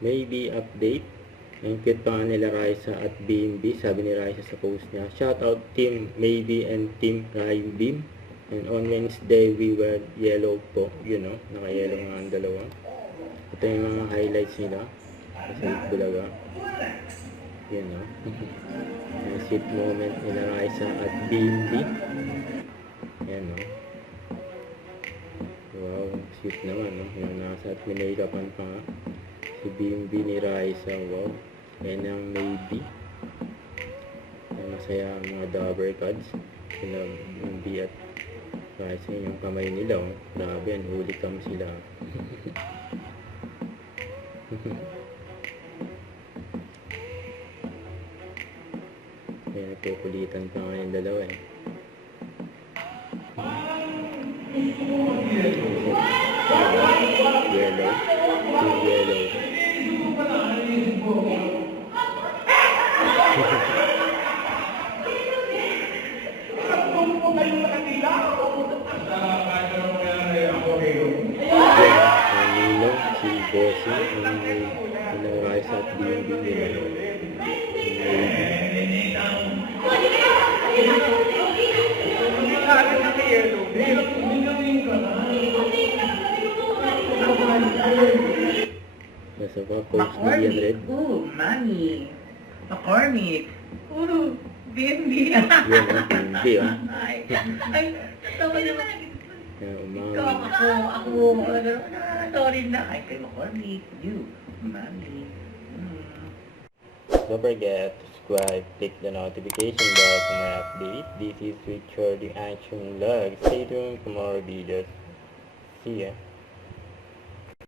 maybe update. Ang cute pa nga nila Raisa at BMB, sabi ni Raisa sa post niya. Shoutout Team Maybe and Team Ryan Beam. And on Wednesday, we wear yellow po. Yun, no? Naka-yellow nga ang dalawa. Ito yung mga highlights nila. Sa Bulaga. Yun, no? Yung sweet moment nila Raisa at BMB. Yan, no? Wow, sweet naman, no? Yung nasa at minake-upan pa nga. Si BMB ni Raisa, wow. Yan ang maybe. Masaya ang mga dabber cards. Sila BMB at Raisa, yung kamay nila, oh. Grabe yan, huli kami sila. Kaya nagkukulitan pa nga yung dalawa, eh. Yellow. Team yellow. Nilo, si Bossy, ang Raisa at BMB nila. Nasa pa, post ni Ian Red. Ooh, money. McCormick. Ooh, BNB. Yan ang BMB, oh. Ay, tawa naman. Ako, Sorry na. Ay, kay McCormick. You, money. Don't forget to subscribe, click the notification bell for my update. This is Richard the Action Vlog. Stay tuned for more videos. See ya.